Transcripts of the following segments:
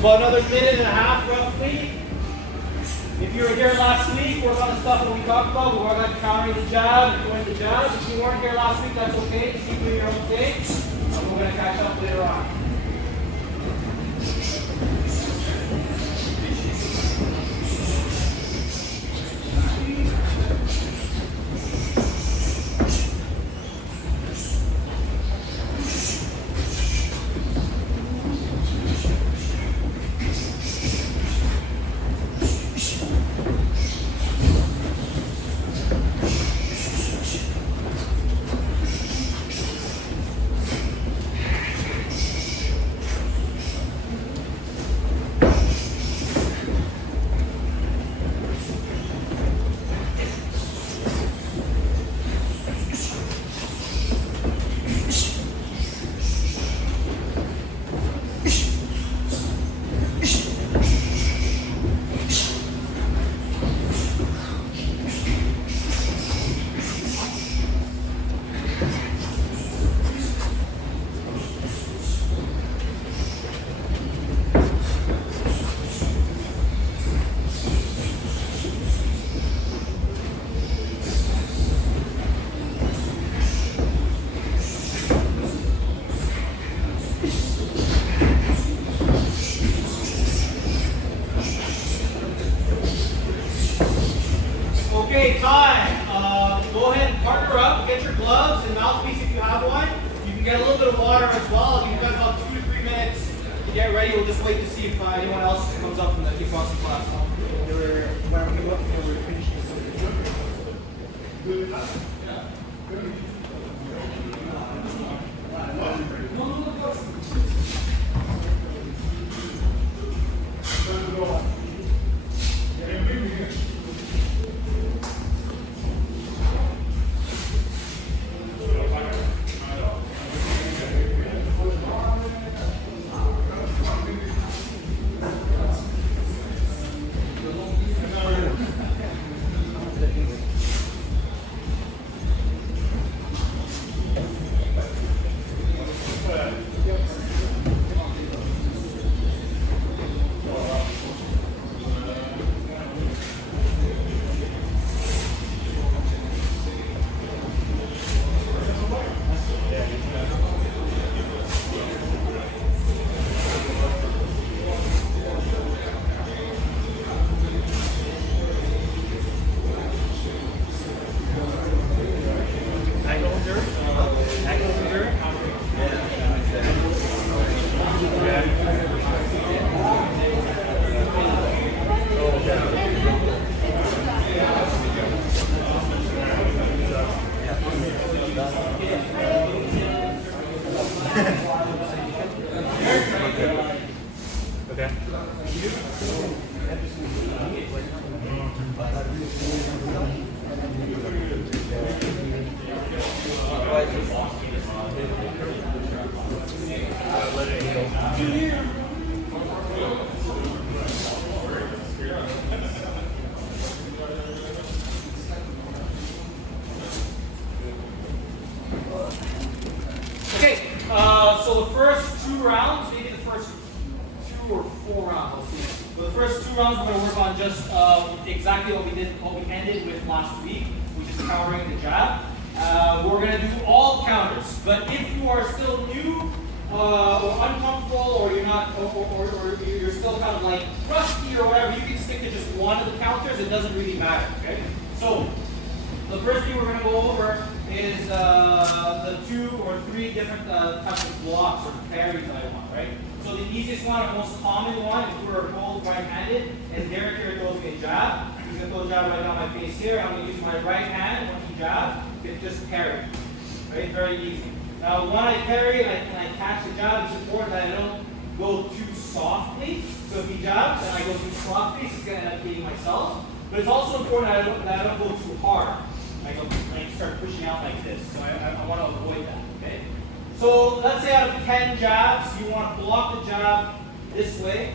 About another minute and a half roughly. If you were here last week, work on the stuff that we talked about. We worked on countering the jab and throwing the jab. If you weren't here last week, that's okay. Just keep doing your own thing. And we're going to catch up later on. Okay, time. Go ahead and partner up. Get your gloves and mouthpiece if you have one. You can get a little bit of water as well. You've got about 2 to 3 minutes to get ready. We'll just wait to see if anyone else comes up from the kickboxing class. Okay, so the first 2 rounds, maybe the first 2 or 4 rounds, we'll see. But the first 2 rounds, we're going to work on just exactly what we ended with last week, which is countering the jab. We're going to do all counters, but if you are still new or uncomfortable, or you're not, or you're still kind of like rusty or whatever, you can stick to just one of the counters. It doesn't really matter. Okay. So the first thing we're going to go over is the 2 or 3 different types of blocks or parries that I want, right? So the easiest one, or most common one, if we're both right-handed, and Derek here throws me a jab. He's going to throw a jab right on my face here. I'm going to use my right hand when he jabs, it just parry. Right? Very easy. Now when I parry and I catch the jab, it's important that I don't go too softly. So if he jabs and I go too softly, he's going to end up hitting myself. But it's also important that I don't go too hard. I start pushing out like this. So I want to avoid that. Okay. So let's say out of 10 jabs, you want to block the jab this way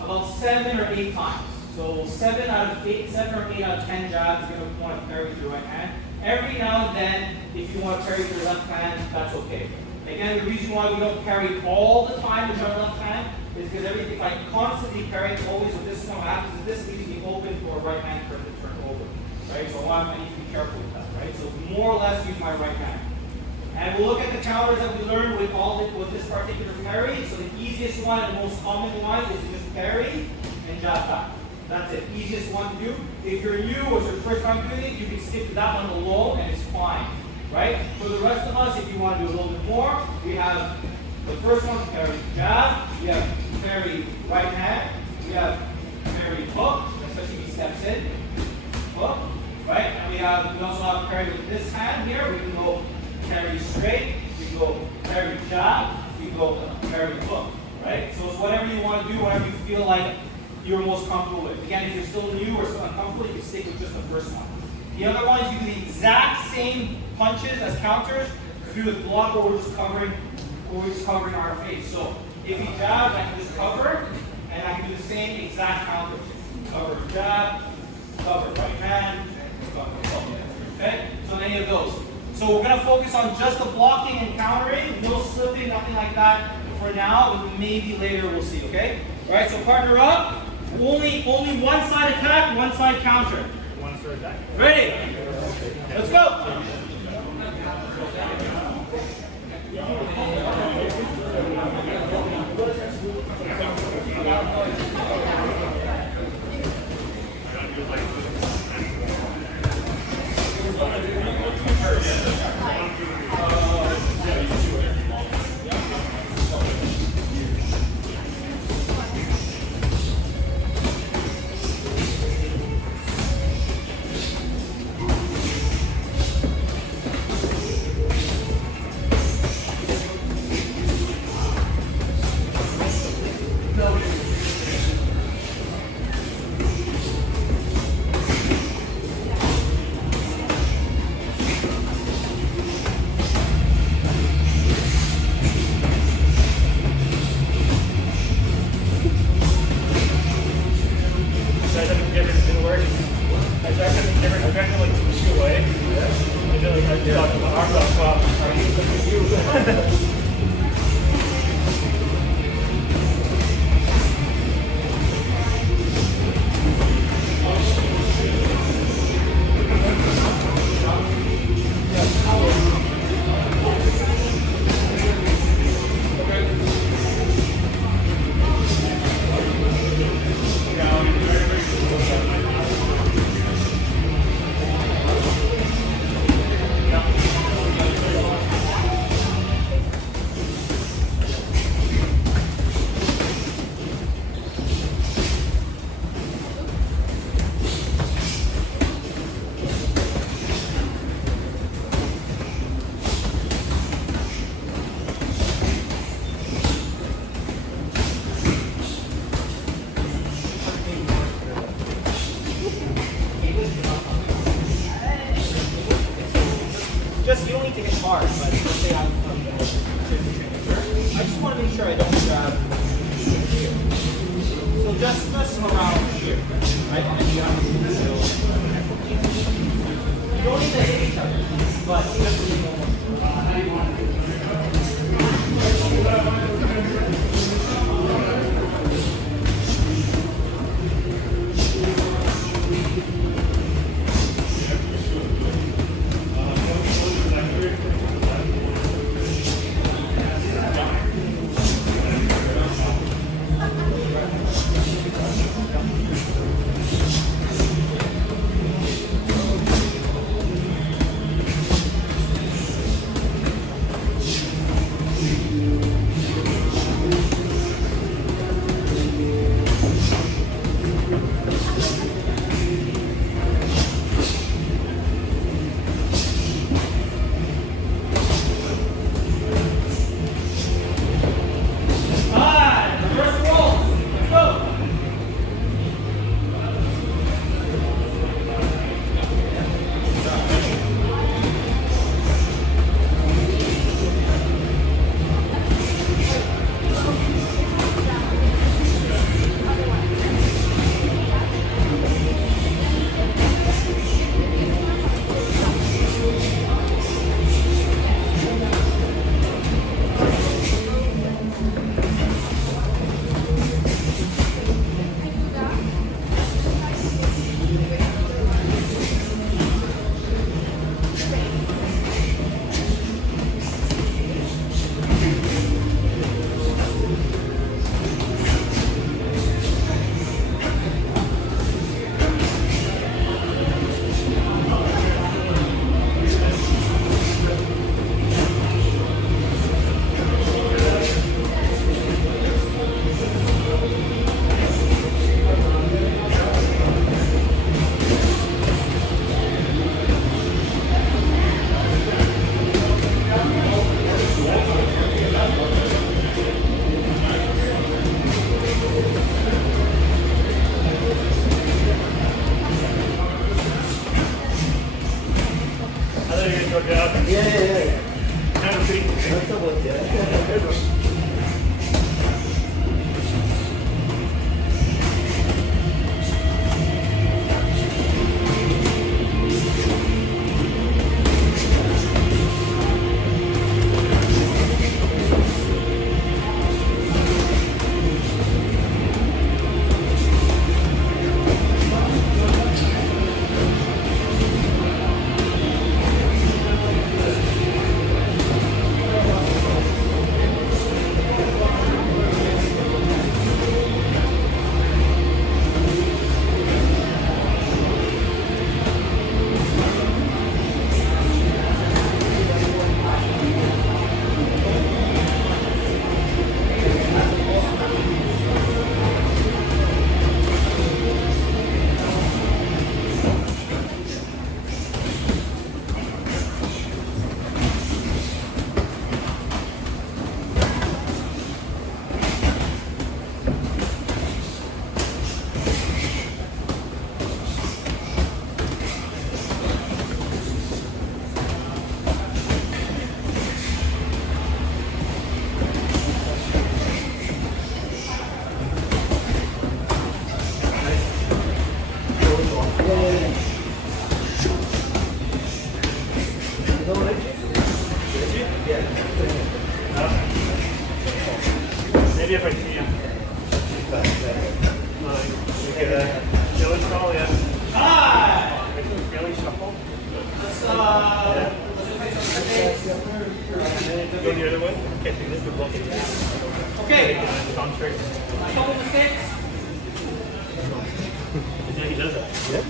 about 7 or 8 times. So 7 or 8 out of 10 jabs, you're going to want to parry with your right hand. Every now and then, if you want to parry with your left hand, that's okay. Again, the reason why we don't carry all the time with our left hand is because everything, if I constantly carry always with this one, what happens is this leaves me open for a right hand turn to turn over. Right? So I need to be careful with that. Right? So more or less use my right hand. And we'll look at the counters that we learned with this particular parry. So the easiest one and most common one is to just parry and jab back. That's it. Easiest one to do. If you're new or it's your first time doing it, you can skip to that one alone and it's fine. Right? For the rest of us, if you want to do a little bit more, we have the first one, parry jab. We have parry right hand. We have parry hook, especially if he steps in. Hook. Right? And we also have parry with this hand here. We can go parry straight, we can go parry jab, we can go parry hook, right? So it's whatever you want to do, whatever you feel like you're most comfortable with. Again, if you're still new or still uncomfortable, you can stick with just the first one. The other ones, you do the exact same punches as counters through the block where we're just covering our face. So if he jabs, I can just cover, and I can do the same exact counter. Cover jab, cover right hand, cover hook. Okay? So any of those. So we're going to focus on just the blocking and countering, no slipping, nothing like that for now, but maybe later we'll see, okay? All right, so partner up. Only one side attack, one side counter. One side attack. Ready? Let's go. Just, you don't need to hit hard, but let's say I just want to make sure I don't grab here. So just around here, right? And you don't need to hit each other, but just so you know how you want to do Maybe if I see you. Yeah, let's call you. Hi! Really shuffle? Let's Go the other way. Okay, so this would look at okay. contrary. A couple mistakes. Yeah, he does that. Yeah.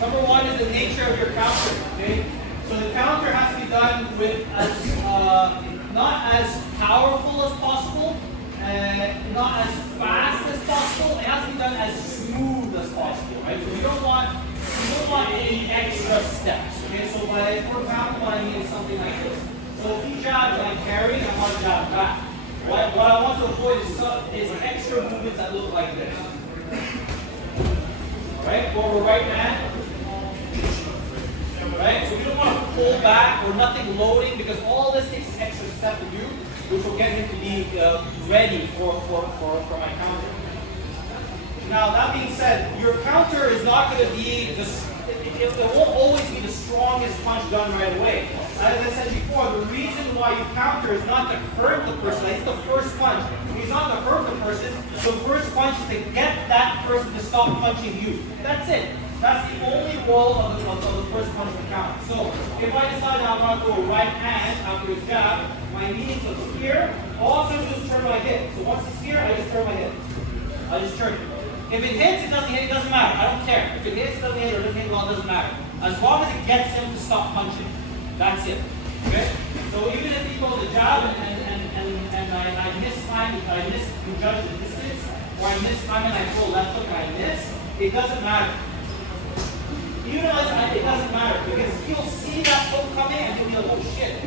Number one is the nature of your counter. Okay, so the counter has to be done with not as powerful as possible, and not as fast as possible. It has to be done as smooth as possible, right? So you don't want any extra steps. Okay, so for example, what I mean is something like this. So if he jabs and I carry, I want to jab back. What I want to avoid is extra movements that look like this. Right? Or right hand. Right? So you don't want to pull back or nothing loading, because all this takes an extra step to do, which will get him to be ready for my counter. Now that being said, your counter is not going to be it won't always be the strongest punch done right away. As I said before, the reason why you counter is not to hurt the person. It's the first punch. It's not to hurt the person. The first punch is to get that person to stop punching you. That's it. That's the only role of the first punch of the counter. So if I decide I want to go right hand after his jab, my knee is here, all I'm going to do is turn my hip. So once it's here, I just turn my hip. I just turn it. If it hits, it doesn't hit, it doesn't matter. I don't care. If it hits, it doesn't hit, or it doesn't hit, well, it doesn't matter. As long as it gets him to stop punching. That's it. Okay? So even if he goes to jab and I miss time, I misjudge the distance, or I miss time and I throw left hook and I miss, it doesn't matter. Even if it doesn't matter, because he'll see that hook coming and he'll be like, oh shit.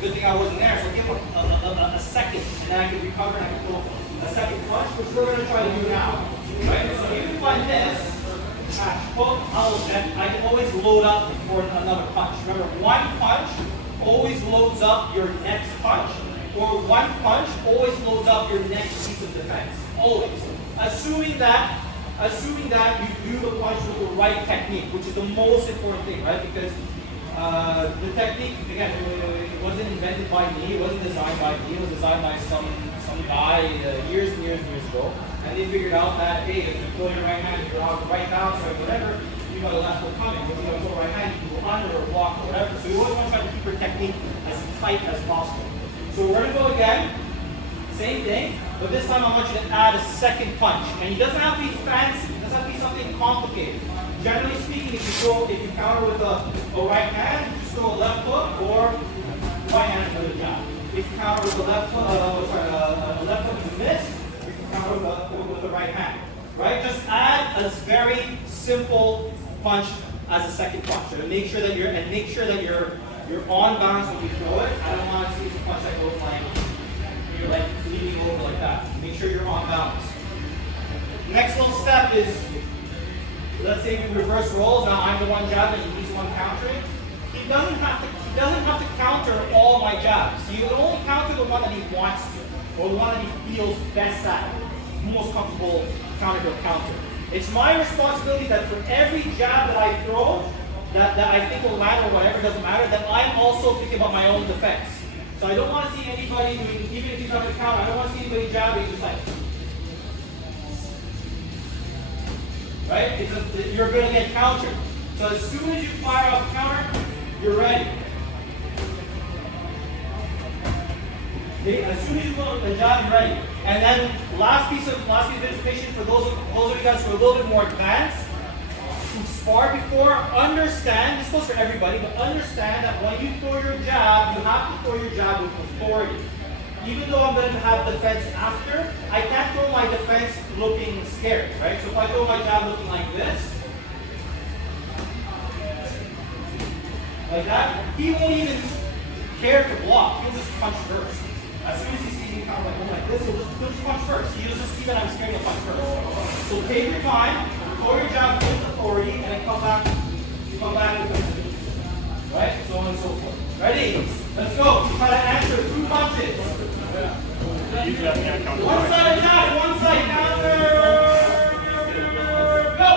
Good thing I wasn't there, so give him a second, and then I can recover and I can throw a second punch, which we're going to try to do now. Right? So even if I miss, hook, I can always load up for another punch. Remember, one punch always loads up your next punch, or one punch always loads up your next piece of defense. Always. Assuming that you do the punch with the right technique, which is the most important thing, right? Because the technique, again, it wasn't invented by me, it wasn't designed by me, it was designed by some guy years and years ago. And they figured out that, hey, if you throw your right hand, you're out the right bounce or whatever, you got a left hook coming. If you got to throw right hand, you can go under or block or whatever. So you always want to try to keep your technique as tight as possible. So we're going to go again, same thing, but this time I want you to add a second punch. And it doesn't have to be fancy, it doesn't have to be something complicated. Generally speaking, if you counter with a right hand, you just throw a left hook or right hand for the jab. If you counter with a left hook, a left hook and miss, you can counter with the right hand. Right? Just add a very simple punch as a second punch. And make sure that you're on balance when you throw it. I don't want to see a punch that goes like you're like leaning over like that. Make sure you're on balance. Next little step is, let's say we reverse roles. Now I'm the one jabbing and he's the one countering. He doesn't have to he doesn't have to counter all my jabs. He will only counter the one that he wants to, or the one that he feels best at, most comfortable counter to counter. It's my responsibility that for every jab that I throw, that I think will land or whatever, doesn't matter, that I'm also thinking about my own defense. So I don't want to see anybody doing, even if he's not going to counter, I don't want to see anybody jabbing just like, right? Because you're going to get countered. So as soon as you fire off a counter, you're ready. Okay? As soon as you put the jab, you're ready. And then last piece of information for those of you guys who are a little bit more advanced, who sparred before, understand, this goes for everybody, but understand that when you throw your jab, you have to throw your jab with authority. Even though I'm going to have defense after, I can't throw my defense looking scared, right? So if I throw my jab looking like this, like that, he won't even care to block. He'll just punch first. As soon as he sees me kind of like this, he'll just punch first. He'll just see that I'm scared to punch first. So take your time, throw your jab with authority, and then come back with it. Right? So on and so forth. Ready? Let's go. Try to answer 2 punches. One side attack, one side counter. Go!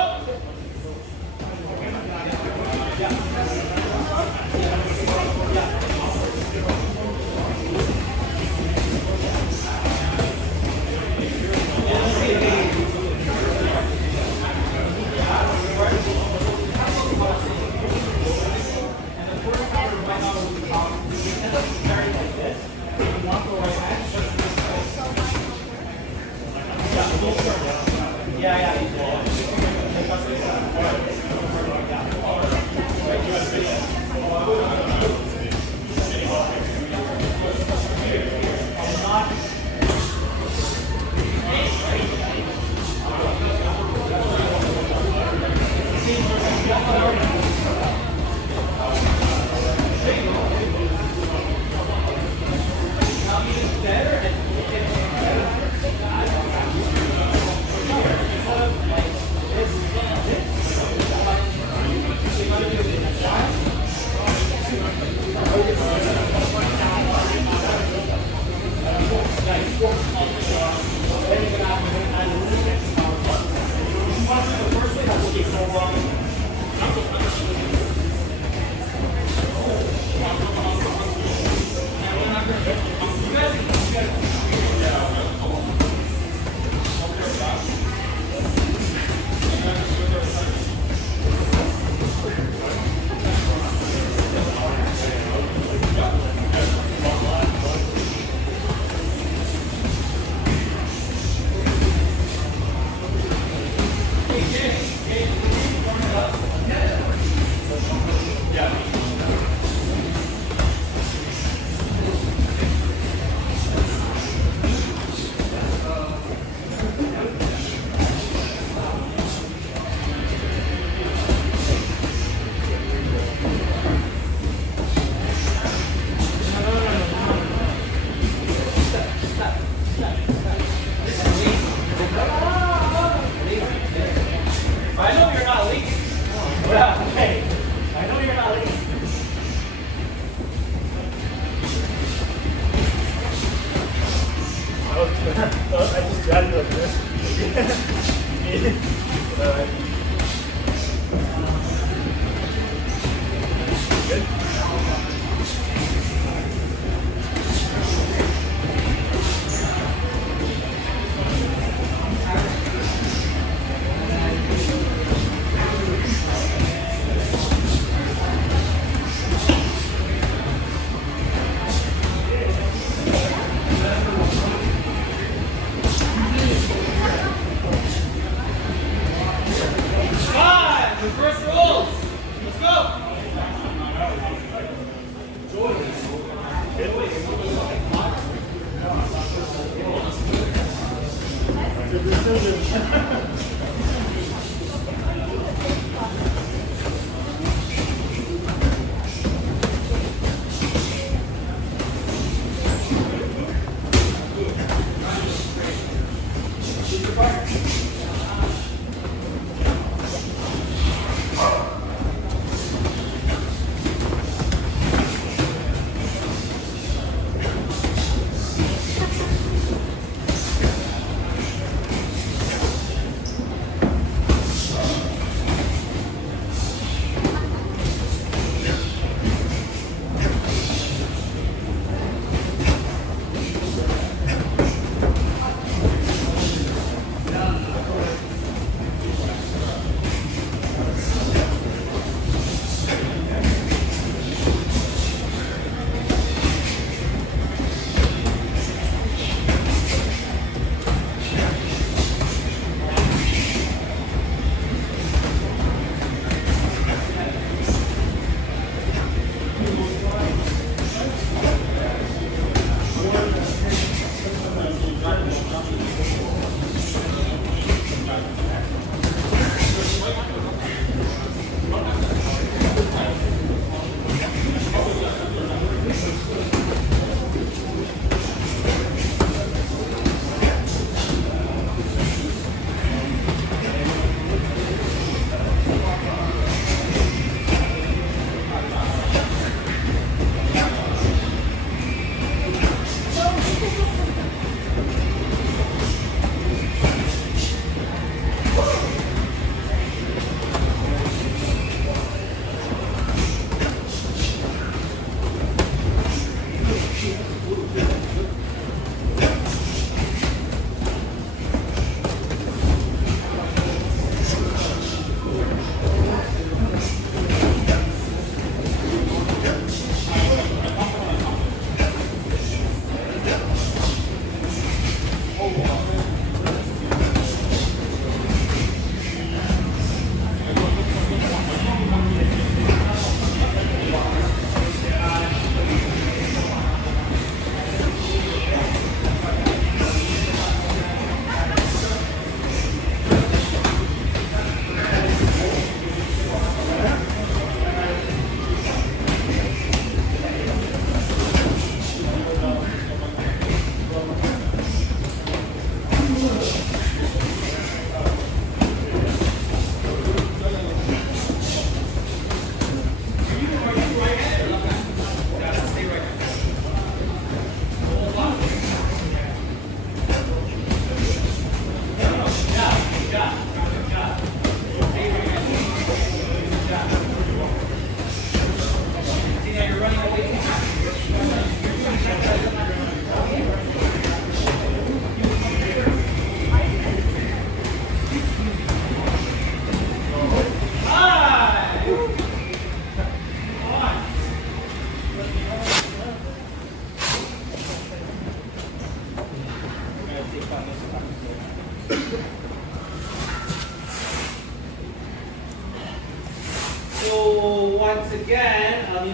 So once again, let me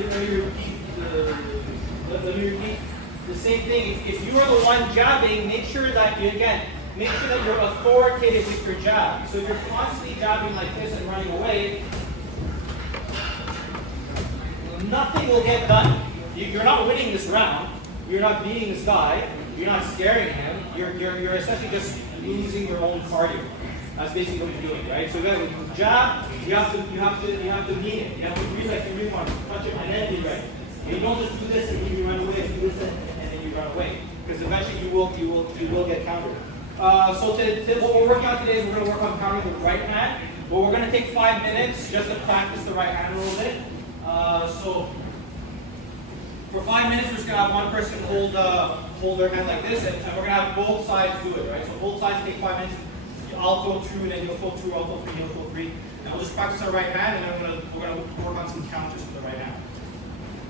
repeat the same thing. If you are the one jabbing, make sure that make sure that you're authoritative with your jab. So if you're constantly jabbing like this and running away, nothing will get done. You're not winning this round. You're not beating this guy. You're not scaring him. You're essentially just losing your own cardio. That's basically what you're doing, right? So you guys, when you jab, you have to mean it. You have to really like you really want to touch it and then be ready. And you don't just do this and then you run away. You do this and then you run away, because eventually you will get countered. So what we're working on today is we're going to work on countering the right hand. But we're going to take 5 minutes just to practice the right hand a little bit. So for 5 minutes, we're just going to have one person hold their hand like this, and we're going to have both sides do it, right? So both sides take 5 minutes. I'll throw 2, and then you'll throw 2, I'll throw 3, you'll throw 3. And we'll just practice our right hand, and then we're gonna work on some counters for the right hand.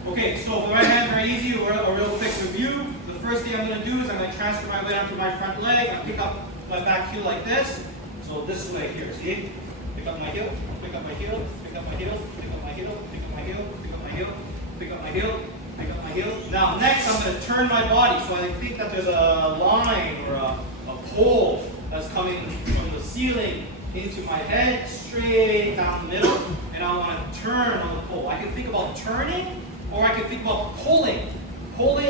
Okay, so for the right hand, very easy. A real quick review. The first thing I'm gonna do is I'm gonna transfer my weight onto my front leg. I pick up my back heel like this. So this leg here, see? Pick up my heel, pick up my heel, pick up my heel, pick up my heel, pick up my heel, pick up my heel, pick up my heel, pick up my heel. Now next, I'm gonna turn my body. So I think that there's a line or a pole that's coming from the ceiling into my head, straight down the middle, and I want to turn on the pole. I can think about turning, or I can think about pulling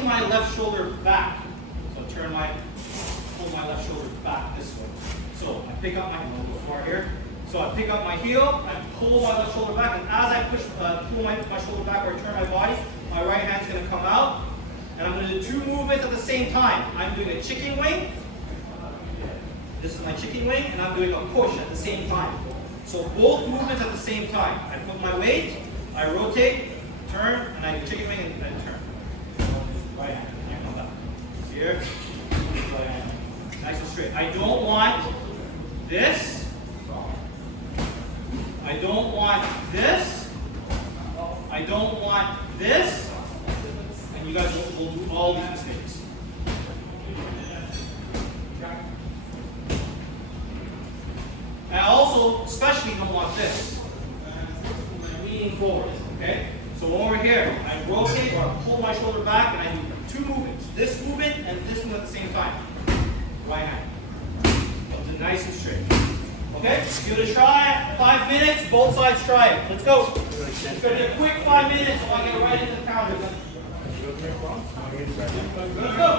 my left shoulder back. So pull my left shoulder back this way. So I pick up my heel, I pull my left shoulder back, and as I pull my shoulder back or turn my body, my right hand's going to come out, and I'm going to do 2 movements at the same time. I'm doing a chicken wing. This is my chicken wing, and I'm doing a push at the same time. So both movements at the same time. I put my weight, I rotate, turn, and I do chicken wing and then turn. Right hand, here, come back. Here, right hand. Nice and straight. I don't want this. I don't want this. I don't want this. And you guys will do all these mistakes. And I also especially don't want this. Leaning forward, okay? So when we're here, I rotate or I pull my shoulder back and I do 2 movements. This movement and this one at the same time. Right hand. So nice and straight. Okay? Give it a try. 5 minutes, both sides try it. Let's go. It's going to be a quick 5 minutes so I get right into the counter. Let's go.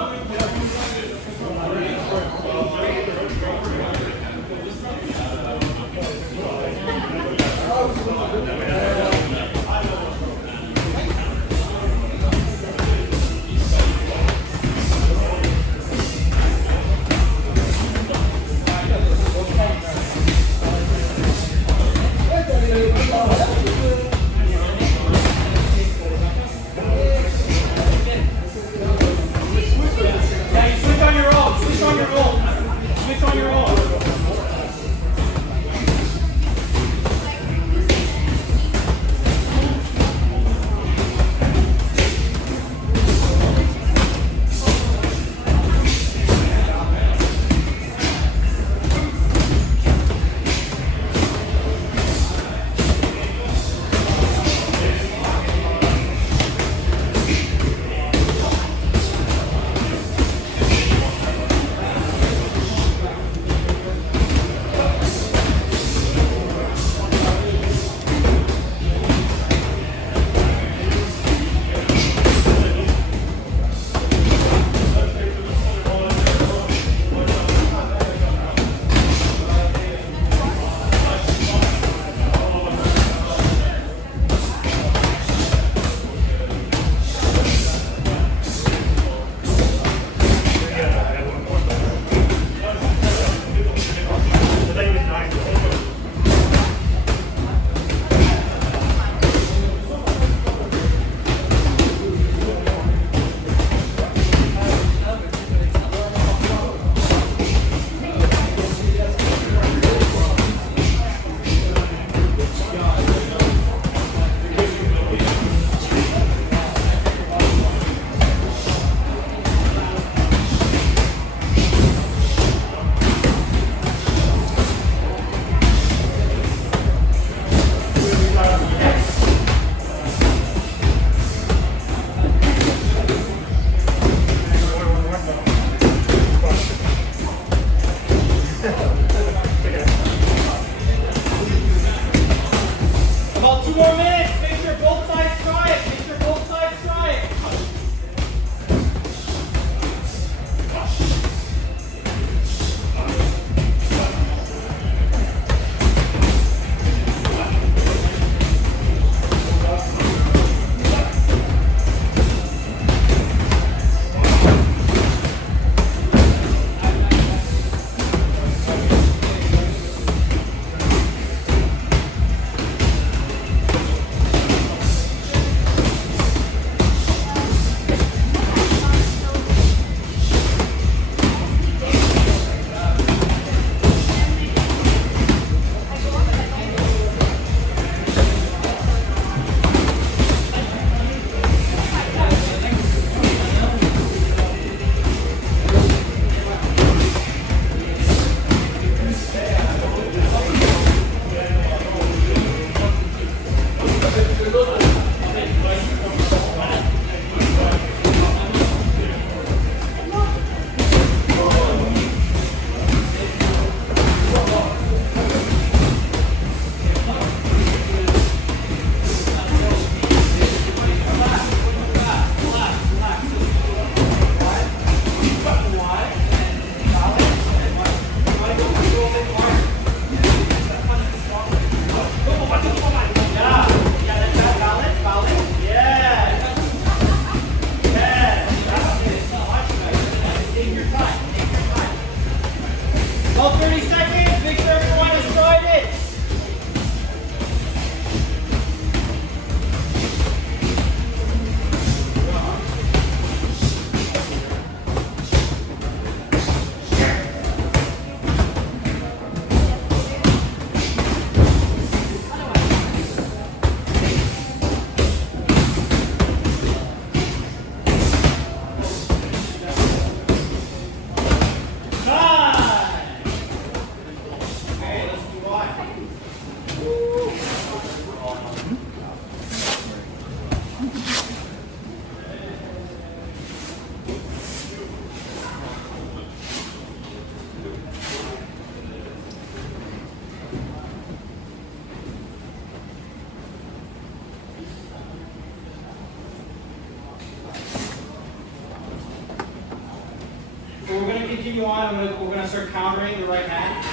continue on, we're gonna start countering the right hand.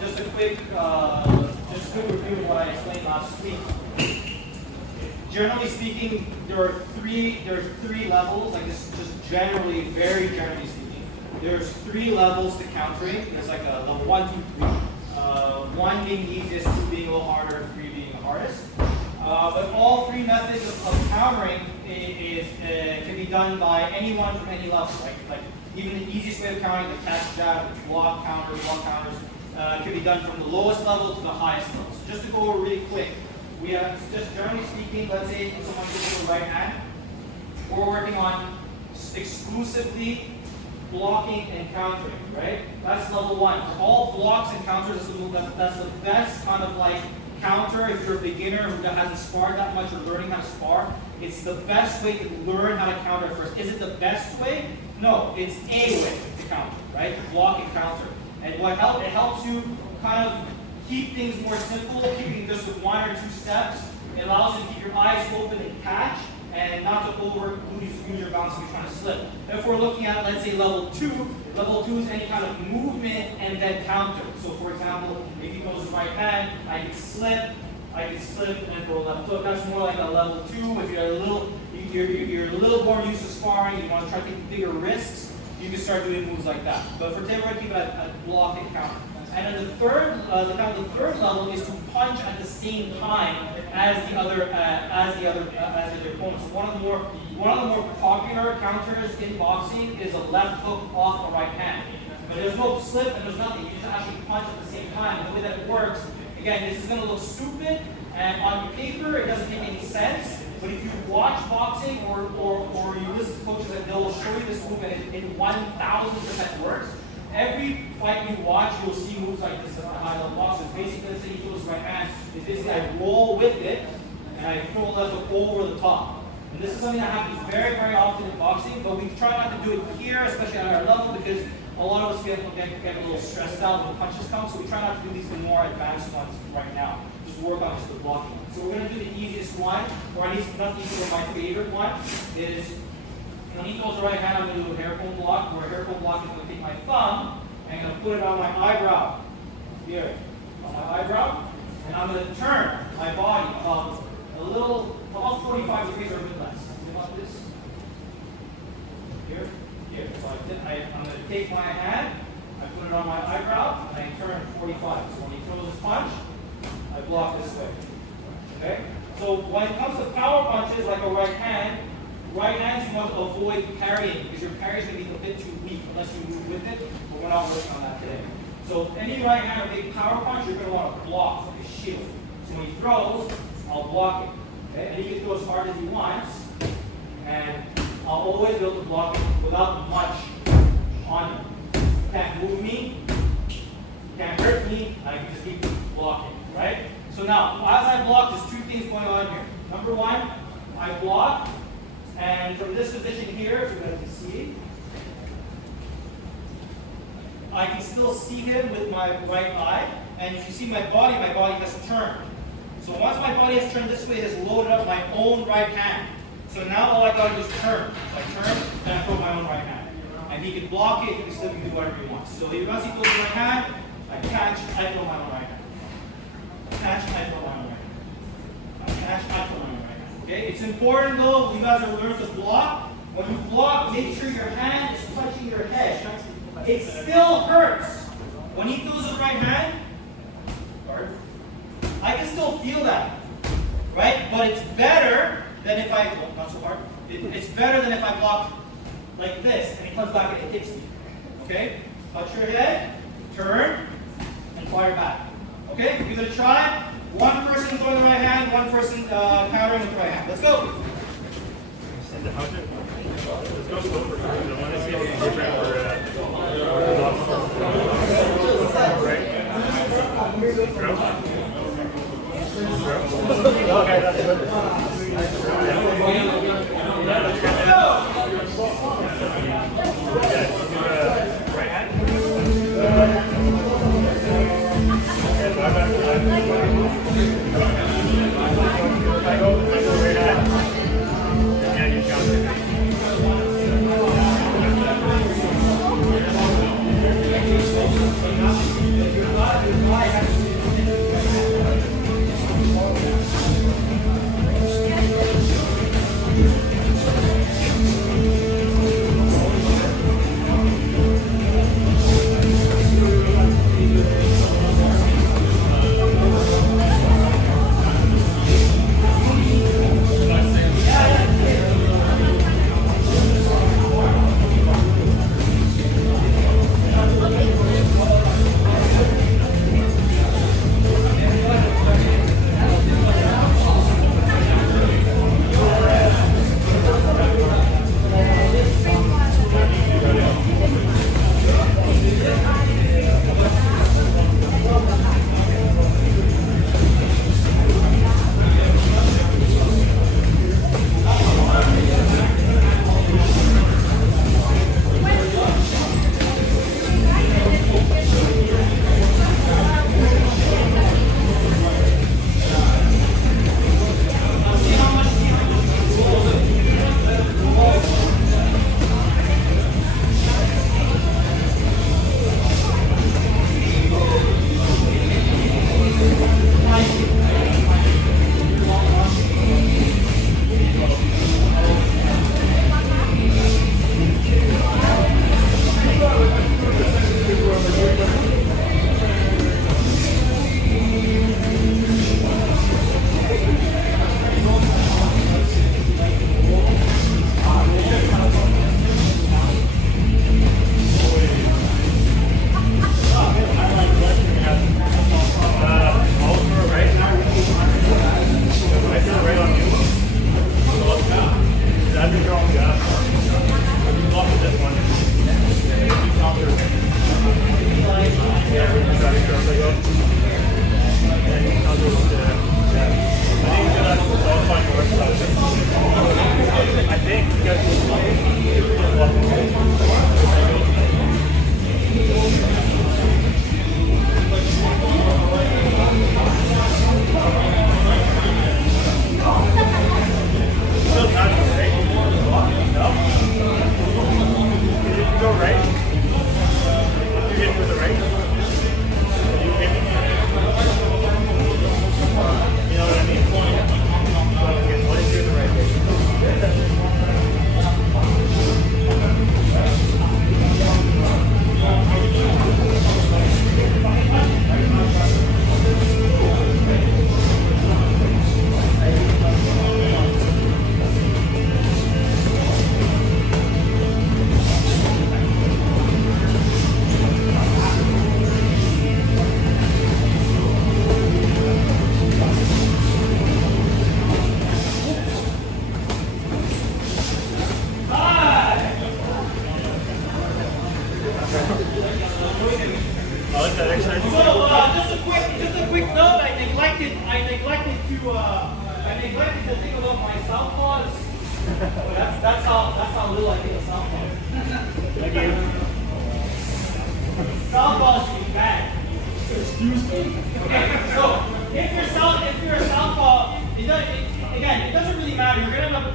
Just a quick review of what I explained last week. Generally speaking, there are three levels. Like this, just generally, very generally speaking, there's 3 levels to countering. There's like a level 1, 2, 3. 1 being the easiest, 2 being a little harder, 3 being the hardest. But all 3 methods of countering can be done by anyone from any level. Like even the easiest way of countering, the catch, jab, the block counters, can be done from the lowest level to the highest level. So just to go over really quick, we have, just generally speaking, let's say someone gives you a right hand, we're working on exclusively blocking and countering, right? That's level 1. For all blocks and counters, that's the best kind of like counter. If you're a beginner who hasn't sparred that much or learning how to spar, it's the best way to learn how to counter first. Is it the best way? No, it's a way to counter, right? To block and counter. And it helps you kind of keep things more simple, keeping just with 1 or 2 steps. It allows you to keep your eyes open and catch, and not to use your bounce if you're trying to slip. If we're looking at, let's say, level 2 is any kind of movement and then counter. So for example, if he goes right hand, I can slip and go left hook. That's more like a level 2. If you're a little more used to sparring, you want to try to take bigger risks, you can start doing moves like that. But for today, we're going to keep it at block and counter. And then the third level is to punch at the same time as the other opponent. So one of the more popular counters in boxing is a left hook off the right hand. But there's no slip and there's nothing. You just actually punch at the same time. And the way that it works, again, this is going to look stupid, and on paper it doesn't make any sense. But if you watch boxing or you listen to coaches, and they'll show you this move, and it 1000% works. Every fight you watch, you'll see moves like this at the high level boxers. Basically, let's say he goes right hand, is basically I roll with it and I throw left hook over the top. And this is something that happens very, very often in boxing, but we try not to do it here, especially at our level, because a lot of us get a little stressed out when punches come, so we try not to do these the more advanced ones right now. Just work on just the blocking. So we're going to do the easiest one, or at least not the easiest one, my favorite one, is when he goes the right hand, I'm going to do a hair comb block, where a hair comb block is going to take my thumb, and I'm going to put it on my eyebrow, here, on my eyebrow, and I'm going to turn my body about 45 degrees or a bit less. About this. Here. So I'm going to take my hand, I put it on my eyebrow, and I turn 45. So when he throws his punch, I block this way. Okay? So when it comes to power punches, like a right hands you want to avoid parrying, because your parry is going to be a bit too weak unless you move with it, but we're not working on that today. So any right hand or big power punch, you're going to want to block like a shield. So when he throws, I'll block it. Okay? And he can throw as hard as he wants, and I'll always be able to block it without much on him. You can't move me, you can't hurt me, I can just keep blocking, right? So now, as I block, there's 2 things going on here. Number 1, I block, and from this position here, if you guys can see, I can still see him with my right eye, and if you see my body has turned. So once my body has turned this way, it has loaded up my own right hand. So now all I gotta do is turn. So I turn, and I throw my own right hand. And he can block it, he can still do whatever he wants. So once he throws the right hand, I catch, I throw my own right hand. Catch, I throw my own right hand. I catch, I throw my own right hand. Okay? It's important though, you guys have learned to block. When you block, make sure your hand is touching your head. It still hurts. When he throws his right hand, I can still feel that. Right? But it's better than if I, well, not so hard. It's better than if I block like this and it comes back and it hits me. Okay? Touch your head, turn, and fire back. Okay? Give it a try. One person throwing the right hand, one person countering with the right hand. Let's go. Let's go slower. I want to see if it's different Okay, that's good. Right hand? I go right hand. And you count it. I like that exercise. So just a quick note. I neglected to think about my southpaws. That's how little I think of southpaws. Thank you. Southpaws should be bad. Excuse me. Okay, so if you're a southpaw, it doesn't really matter. You're gonna end up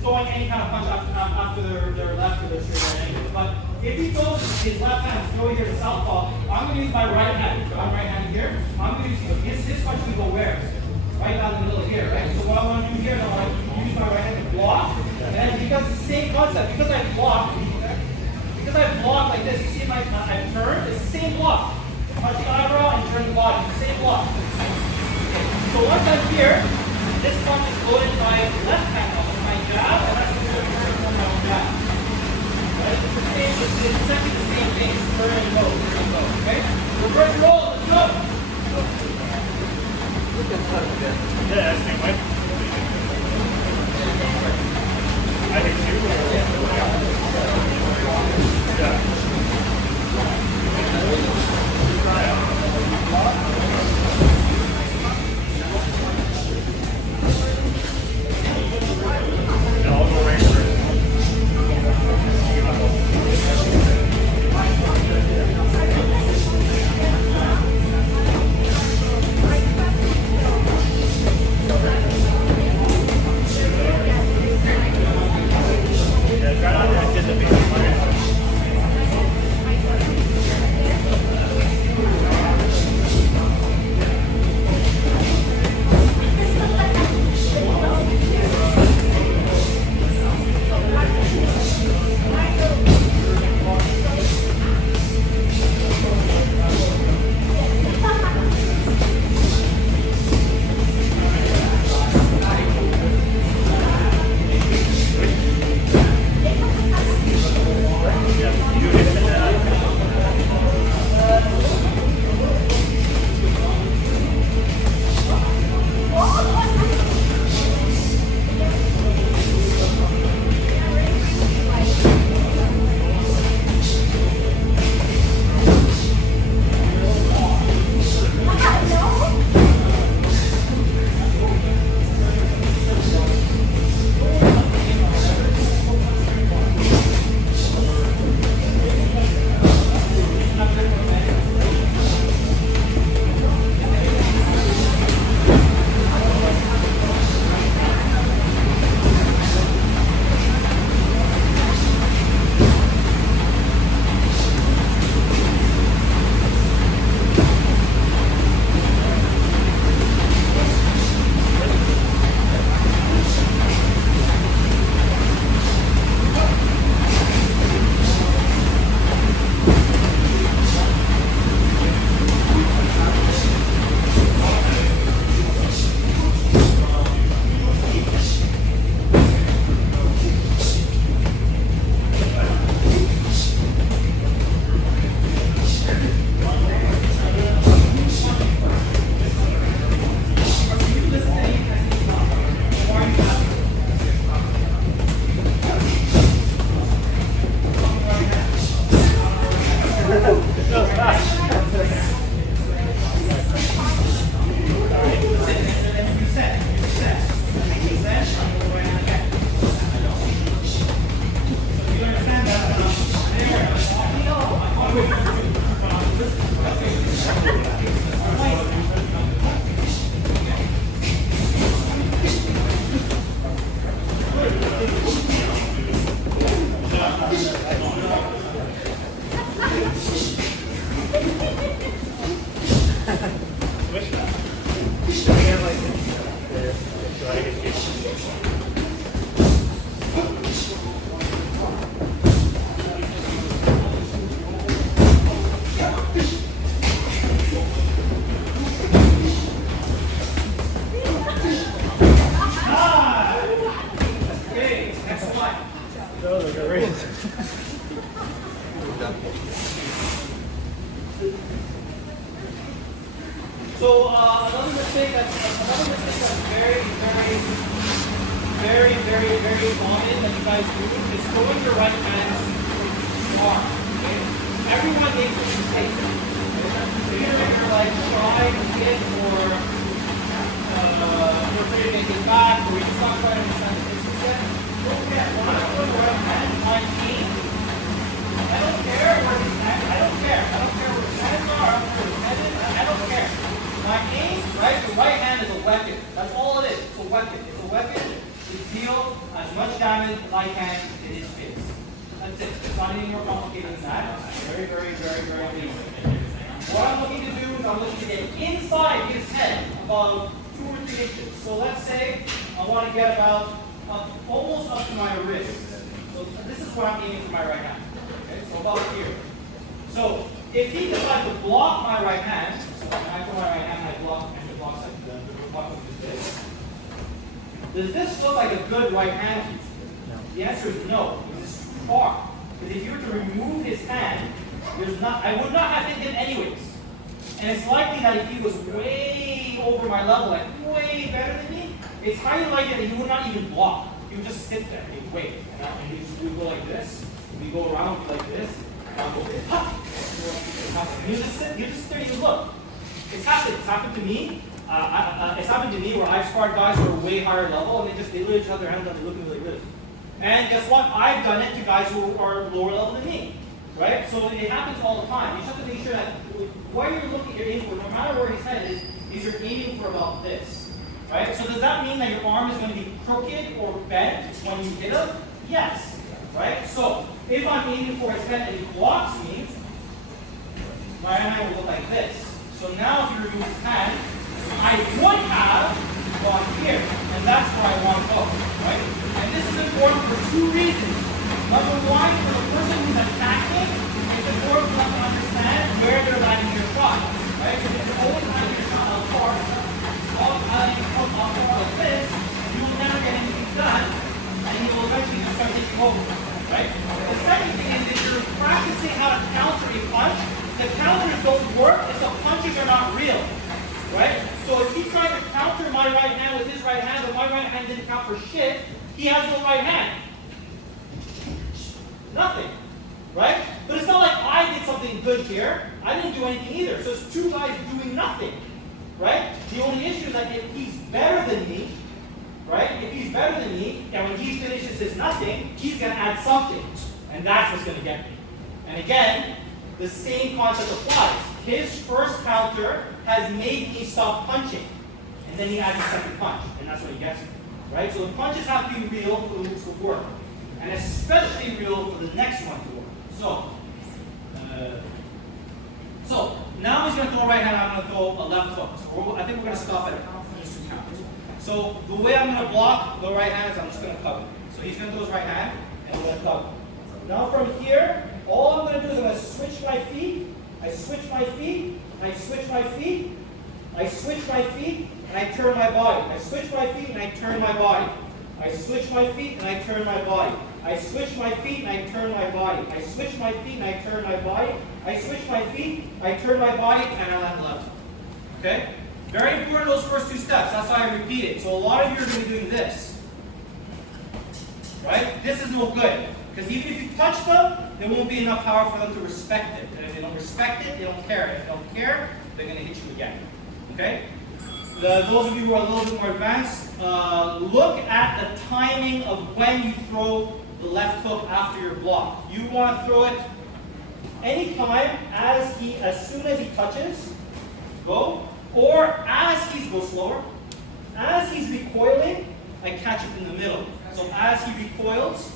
throwing any kind of punch after their left or their straight right angle. But if he throws his left hand, throw here to southpaw, I'm going to use my right hand. I'm right-handed here. I'm going to use his punch to go where? Right down the middle here, right? So what I want to do here is I want to use my right hand to block. And then because it's the same concept, because I block like this, you see my I turn, it's the same block. Touch the eyebrow and turn the body, it's the same block. So once I'm here, this punch is loaded by left hand off my jab, and that's going to turn from my own jab. Right? It's the same, it's exactly the same thing. Turn and go, okay? Reverse roll, let's go! Yeah, that's me, Mike. I hit you. Yeah. I'll go right first. So another mistake that's very common that you guys do is throwing your right hand hard. Okay? everyone makes a mistake. So either if you're like shy, kid, or you're afraid to make it back, or you're just not trying to understand the business yet, look at when I put the right hand, my aim, I don't care where his hand, I don't care where his hands are, I don't care where his head is, I don't care. My aim, right, the right hand is a weapon. That's all it is. It's a weapon. It's a weapon to deal as much damage as I can in his face. That's it. It's not any more complicated than that. Very, very, very, very easy. What I'm looking to do is I'm looking to get inside his head about 2 or 3 inches. So let's say I want to get about almost up to my wrist. So this is what I'm aiming for my right hand. Okay, so about here. So if he decides to block my right hand, so when I put my right hand, I block, and it blocks like the block with this. Does this look like a good right hand to you? No. The answer is no. It's too far. Because if you were to remove his hand, I would not have hit him anyways. And it's likely that if he was way over my level, like way better than me, it's highly likely that he would not even block. He would just sit there, he'd wait. And we go like this, we go around like this, and I'll go this, you just sit there and you look. It's happened to me. It's happened to me where I've sparred guys who are way higher level, and they literally just have their hands up and look at me like this. And guess what? I've done it to guys who are lower level than me. Right? So it happens all the time. You just have to make sure that what you're looking at your aim for, no matter where his head is you're aiming for about this. Right? So does that mean that your arm is going to be crooked or bent when you hit him? Yes. Right? So if I'm aiming for his head and he blocks me, my hand will look like this. So now if you remove his hand, I would have gone here. And that's where I want to go. Right? And this is important for 2 reasons. Number 1, for the person who's attacking, it's important for them to understand where they're landing your shot. Right? So if you're always landing your shot out far, you come off like this, you will never get anything done, and you will eventually just start taking over. Right? The second thing is if you're practicing how to counter a punch, the counters don't work if the punches are not real. Right? So if he's trying to counter my right hand with his right hand, but my right hand didn't count for shit, he has no right hand. Nothing, right? But it's not like I did something good here. I didn't do anything either. So it's 2 guys doing nothing, right? The only issue is that if he's better than me, right? If he's better than me, and when he finishes his nothing, he's going to add something. And that's what's going to get me. And again, the same concept applies. His first counter has made me stop punching. And then he adds a second punch. And that's what he gets me, right? So the punches have to be real for the moves to work. And especially real for the next one to work. So now he's going to throw a right hand, I'm going to throw a left hook. So I think we're going to stop at these 2 counters. So the way I'm going to block the right hand is I'm just going to cover. So he's going to throw his right hand, and I'm going to cover. Now from here, all I'm going to do is I'm going to switch my feet. I switch my feet. I switch my feet. I switch my feet, and I turn my body. I switch my feet, and I turn my body. I switch my feet, and I turn my body. I switch my feet and I turn my body. I switch my feet and I turn my body. I switch my feet, I turn my body, and I land left. Okay? Very important those first 2 steps. That's why I repeat it. So a lot of you are going to be doing this. Right? This is no good. Because even if you touch them, there won't be enough power for them to respect it. And if they don't respect it, they don't care. If they don't care, they're going to hit you again. Okay? Those of you who are a little bit more advanced, look at the timing of when you throw the left hook after your block. You want to throw it anytime as soon as he touches, go, or as he's, go slower, as he's recoiling, I catch it in the middle. So as he recoils,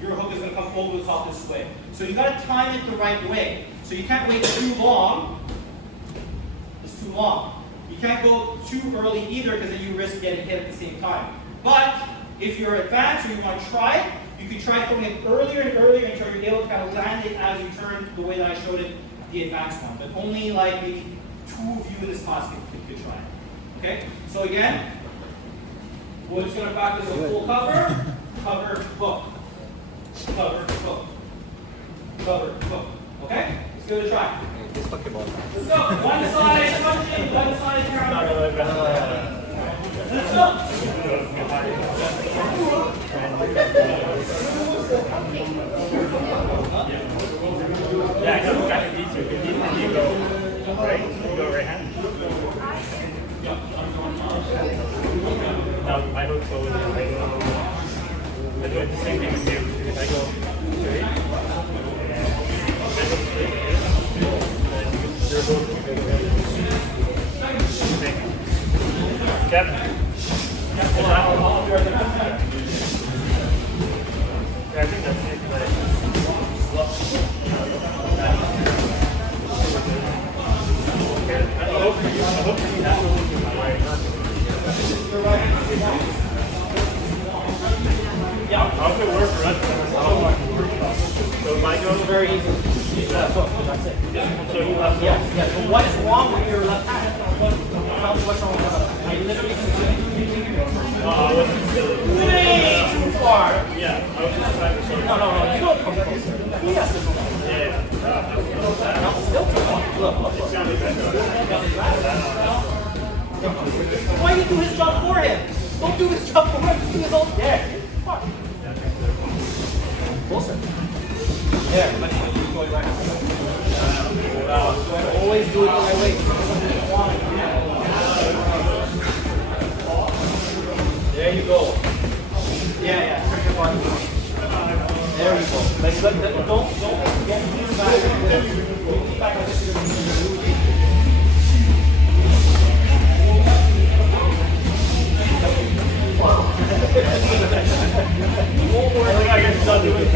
your hook is going to come over the top this way. So you got to time it the right way. So you can't wait too long. It's too long. You can't go too early either because then you risk getting hit at the same time. But if you're advanced or you want to try it, you can try throwing it earlier and earlier until you're able to kind of land it as you turn the way that I showed it, the advanced one. But only like maybe 2 of you in this class could try it. Okay? So again, we're just going to practice a full cover, cover, hook. Cover, hook. Cover, hook. Okay? Let's give it a try. Let's go. One side punching, one side counter. Let's go. you go right, you go right hand. Now I hook forward and I do the same thing with you. If I go straight, and I go straight, you're both Kevin. Yeah, I think that's it. I hope you have yeah, how does it work for us? So if I go very easy. That's it. So you left. Yes. But what is wrong with your left hand? Tell me what's wrong with your left hand. I literally way too far. Yeah, I was just trying to show you. No, you don't come closer. Yes. Yeah. I'm still too far. Look. It's gonna be better. Why you do his job for him? Don't do his job for him. Do his own. There. Fuck. Closer. There. Let's go right. Always do it the right way. There you go. Yeah. There you go. Like, don't get too back. I guess it's not doing it.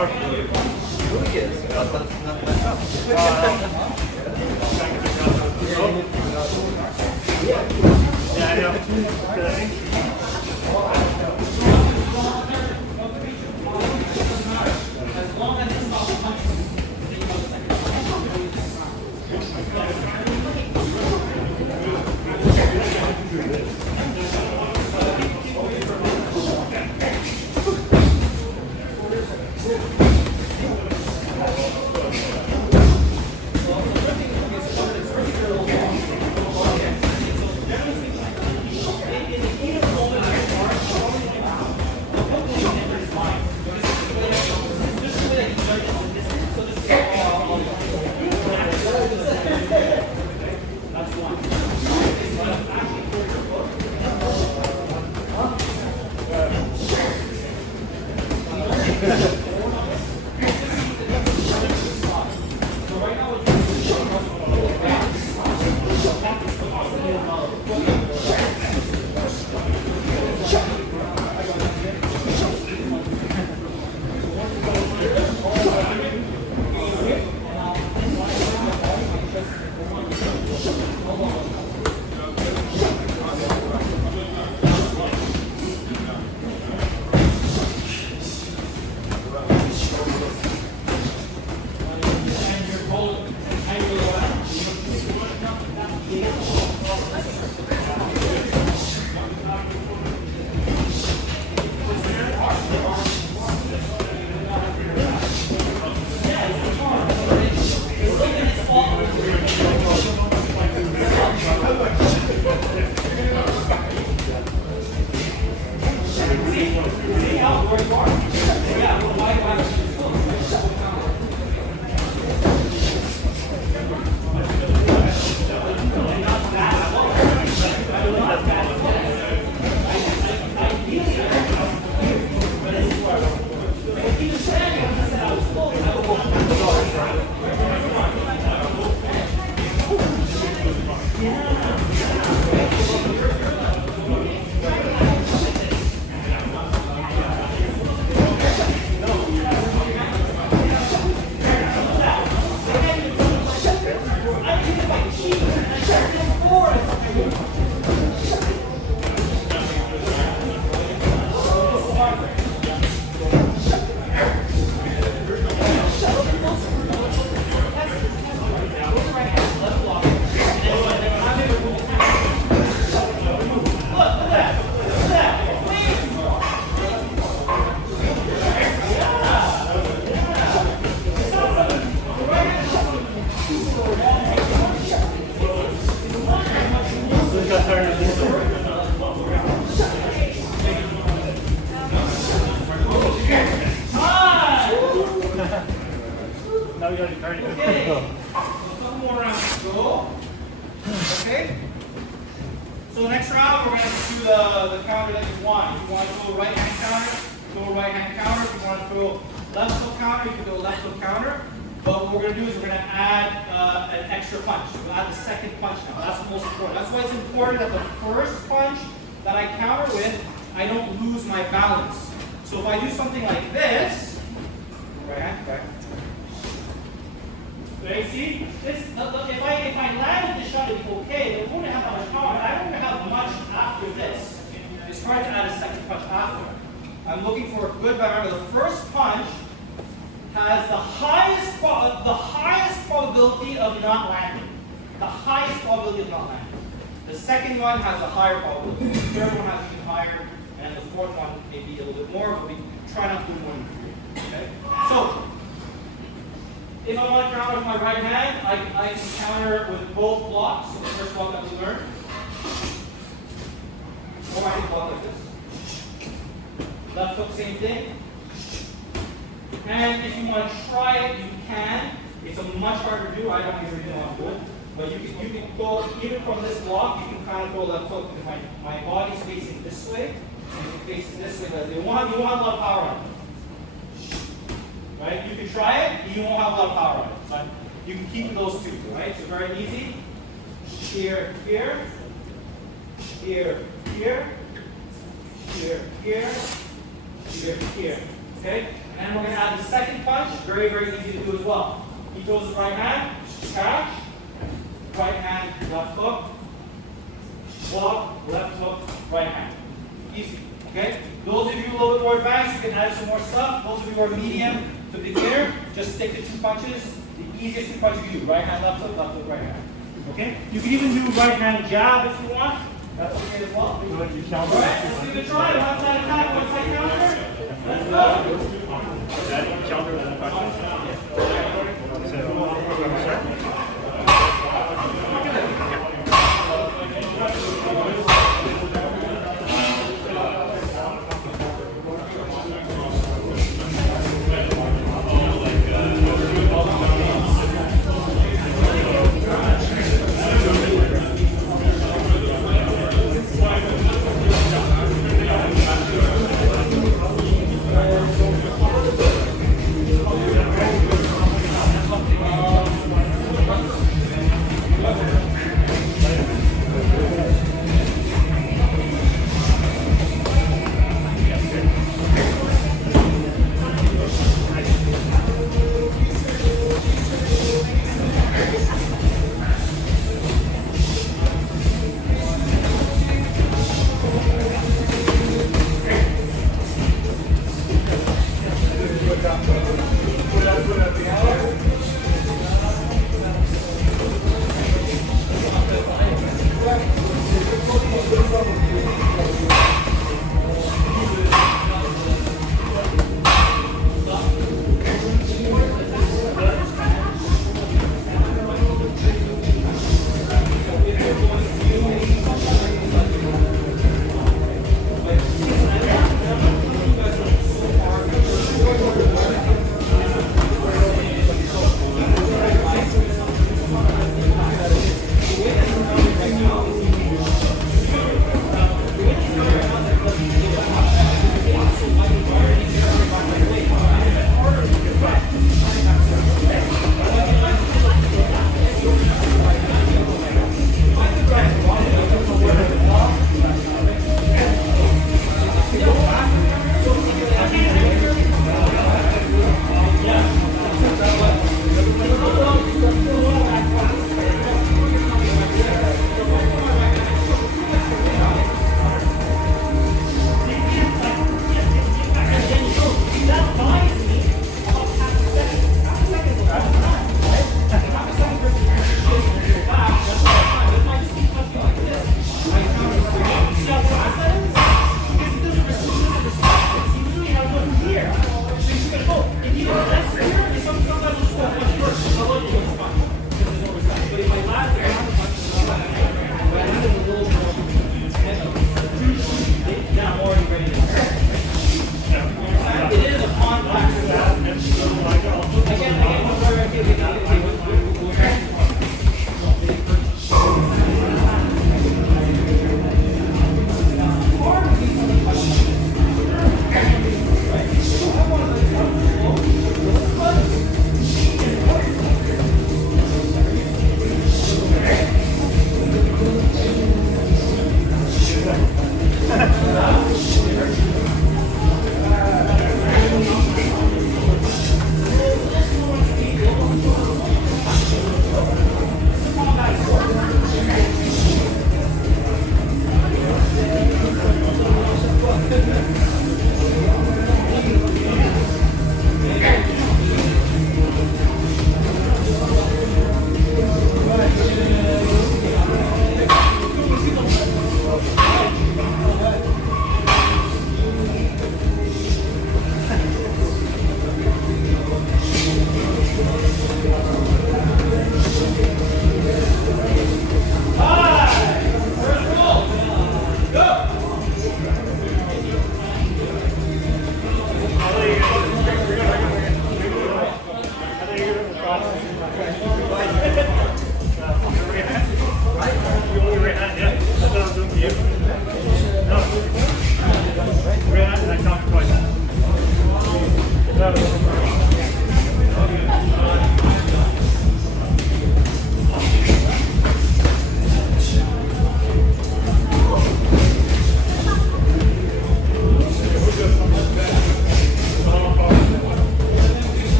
hard for you. Really is, but that's not my job. Trying to figure out how to do it. Yeah, I know. 'Cause I think As long as it's not punching. now we already Okay. Couple more rounds to go. Okay. So the next round we're going to do the counter that you want. If you want to throw a right hand counter, throw a right hand counter. If you want to throw left hook counter, you can do a left hook counter. But what we're going to do is we're going to add an extra punch. We'll add the second punch now. That's the most important. That's why it's important that the first punch that I counter with, I don't lose my balance. So if I do something like this, right hand, back. Okay, see? If I landed the shot, it'd be okay, but it wouldn't have much power. I don't have much after this. It's hard to add a second punch after. I'm looking for a good, but remember the first punch has the highest probability of not landing. The highest probability of not landing. The second one has a higher probability. The third one has even higher, and the fourth one maybe a little bit more, but we try not to do more than 3. Okay? So, if I want to counter with my right hand, I can counter with both blocks. So the first block that we learned. Or I can block like this. Left hook, same thing. And if you want to try it, you can. It's a much harder to do. I don't usually want to do it. But you can go even from this block, you can kind of go left hook because my body's facing this way, and it faces this way. But you won't have a lot of power on it. Right? You can try it, you won't have a lot of power on it. But you can keep those two, right? So very easy. Here, here, here, here, here, here, here, here. Okay? And we're going to add the second punch. Very, very easy to do as well. He throws his right hand, catch, right hand, left hook, block, left hook, right hand. Easy. Okay? Those of you a little bit more advanced, you can add some more stuff. Those of you who are medium to beginner, just stick to 2 punches. The easiest 2 punches you do. Right hand, left hook, right hand. Okay? You can even do right hand jab if you want. That's okay as well. You want to All counter? right, let's give it a try. One side attack, one side counter. Let's go. Is that counter with the punches? So, start.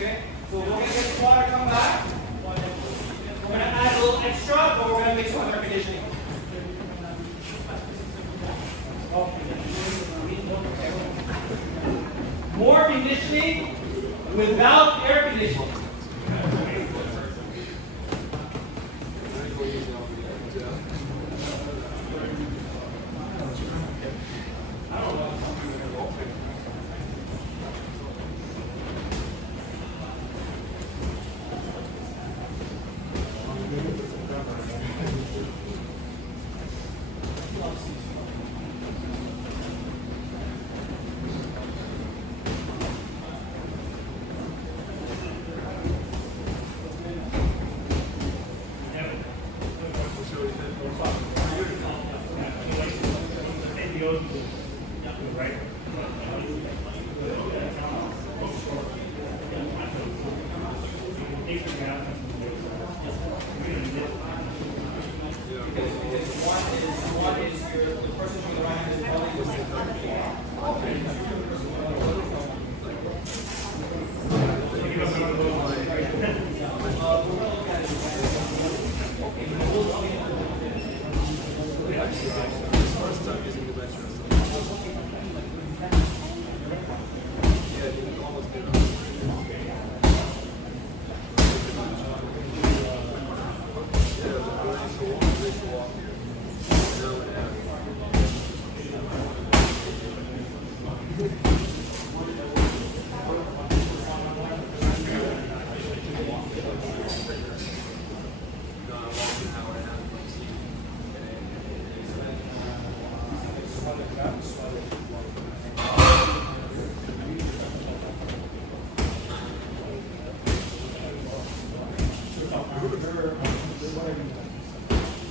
Okay? So we're going to get the water come back. We're going to add a little extra, but we're going to mix it with air conditioning. More conditioning without air conditioning.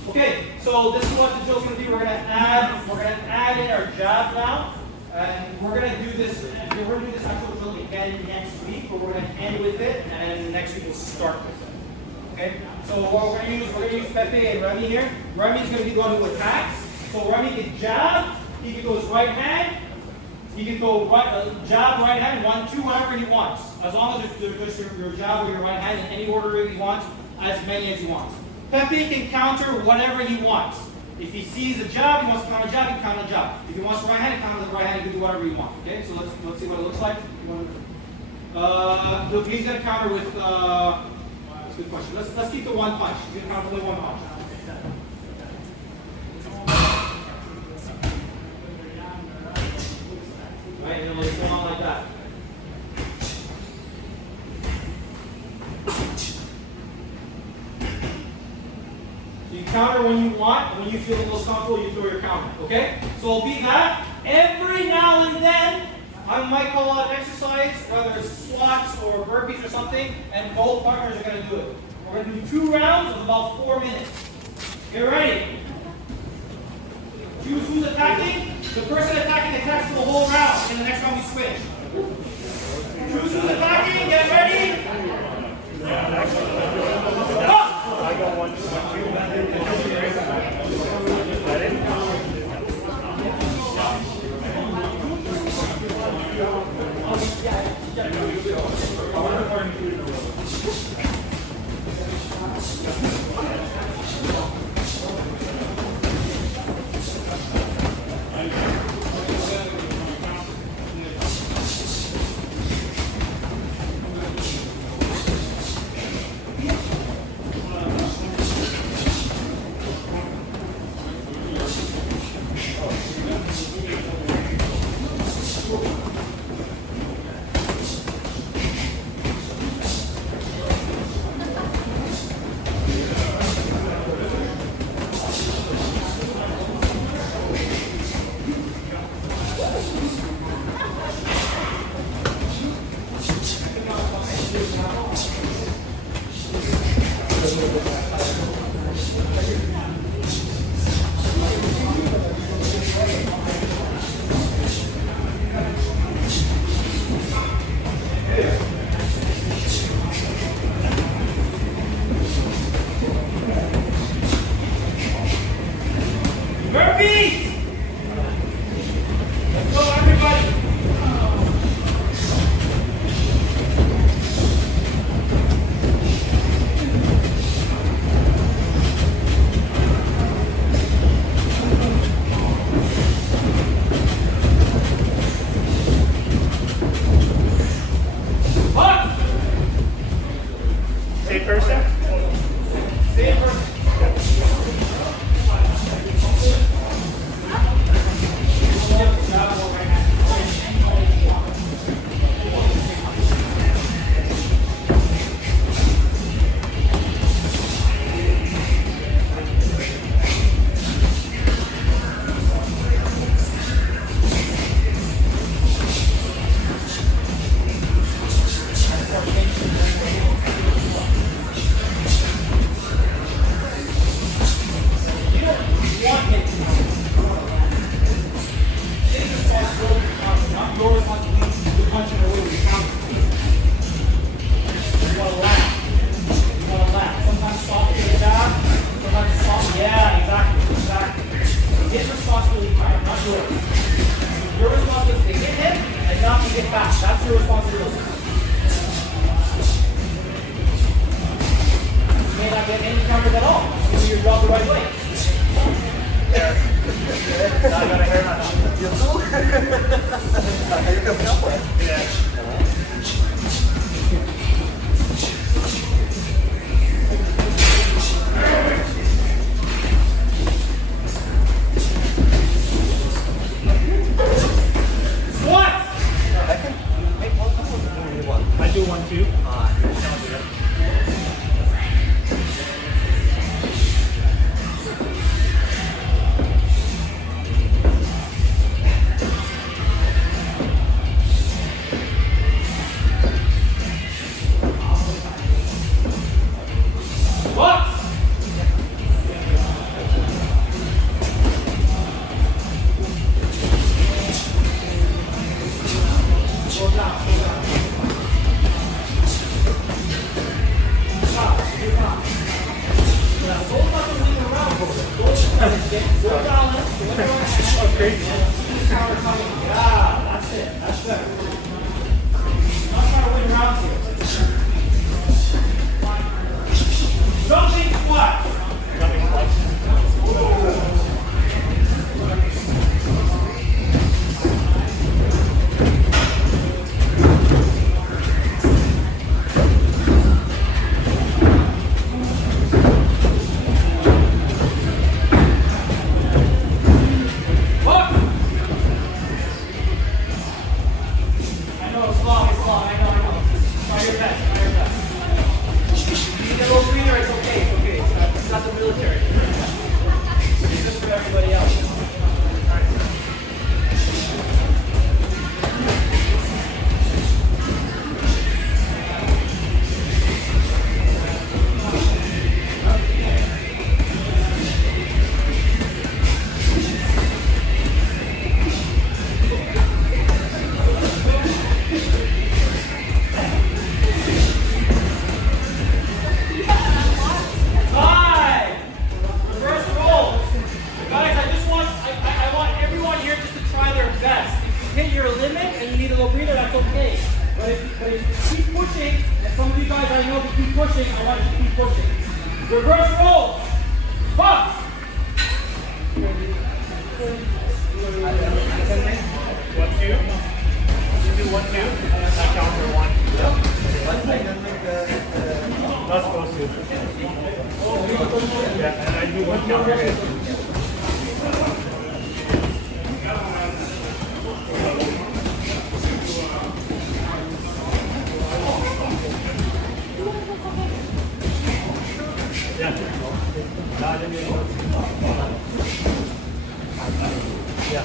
Okay, so this is what the drill's going to do. We're going to add in our jab now, and we're going to do this. We're going to do this actual drill again next week, but we're going to end with it, and next week we'll start with it. Okay, so what we're going to use Pepe and Remy here. Remy's going to be the one who attacks. So Remy can jab. He can go his right hand. He can go jab, right hand, 1, 2, whatever he wants. As long as there's your jab or your right hand in any order he wants, as many as he wants. Pepe can counter whatever he wants. If he sees a jab, he wants to counter a jab, he can counter a jab. If he wants the right hand, he counter the right hand, he can do whatever he wants. Okay, so let's see what it looks like. Look, he's going to counter with, that's a good question. Let's keep the one punch. He's going to counter with one punch. Right, and it'll go on like that. So you counter when you want, and when you feel the most comfortable, you throw your counter. Okay? So it'll be that. Every now and then, I might call out an exercise, whether it's squats or burpees or something, and both partners are going to do it. We're going to do 2 rounds of about 4 minutes. Get ready. Choose who's attacking. The person attacking attacks for the whole round. In the next round, we switch. Choose who's attacking. Get ready. Up. I go 1, 2, Burpees! Let's go, everybody! person? Same person. That's your responsibility. You may not get any counters at all. You do your job the right way. Now I got a haircut on. You too? Are you coming up with? Yeah. What? I can make one or only one. I do 1, 2. What? Go down, go down. Stop, do not. Now, go back and leave around. Go down, Oh, crazy. power coming. Yeah, that's it. That's better. Not trying to win rounds here. Jumping squat. Jumping squats. Look! I know it's long, I know. Try your best, try your best. You need a little breather, it's okay, it's okay. It's not the military. It's just for everybody else. Five! Reverse roll. Guys, I want everyone here just to try their best. If you hit your limit and you need a little breather, that's okay. But if you keep pushing, and some of you guys I know if you keep pushing, I want you to keep pushing. Reverse roll. Box. 1, 2. You do 1, 2. I count for 1. But I can make Not supposed to. Yeah, and I do 1 count per hit. Yeah. Yeah.